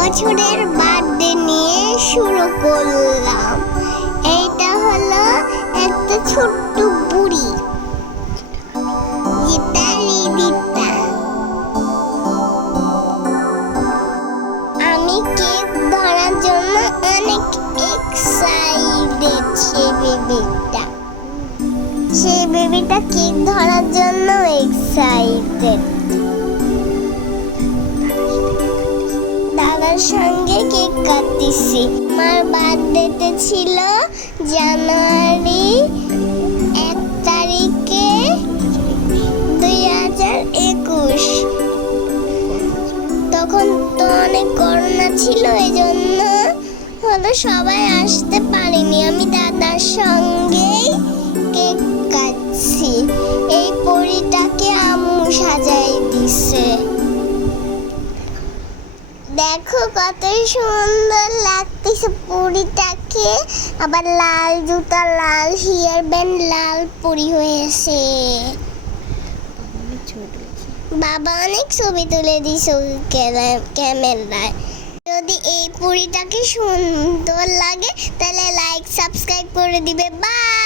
বছরের বার্থডে নিয়ে শুরু করলাম। এইটা হলো একটা ছোট্ট বুড়ি। রিদিতা আমি কেক ধরার জন্য অনেক বেবিটা। সেই বেবিটা কেক ধরার জন্য এক্সাইটেড দাদার সঙ্গে কেক কাটতেছি। আমার বার্থডেতে ছিল জানুয়ারি এক তারিখে দুই হাজার একুশ। তখন তো অনেক করোনা ছিল এই জন্য হলো সবাই আসতে পারেনি। আমি দাদার সঙ্গেই কেক কাটছি। এই পরিটাকে আম্মু সাজাই দিছে। দেখো কত সুন্দর লাগতেছে পুরিটাকে। আবার লাল জুতা লাল হেয়ার ব্যান্ড লাল পুরি হয়েছে বাবা অনেক ছবি তুলে দিছে ক্যামেরায়। যদি এই পুরিটাকে সুন্দর লাগে তাহলে লাইক সাবস্ক্রাইব করে দিবে। বাই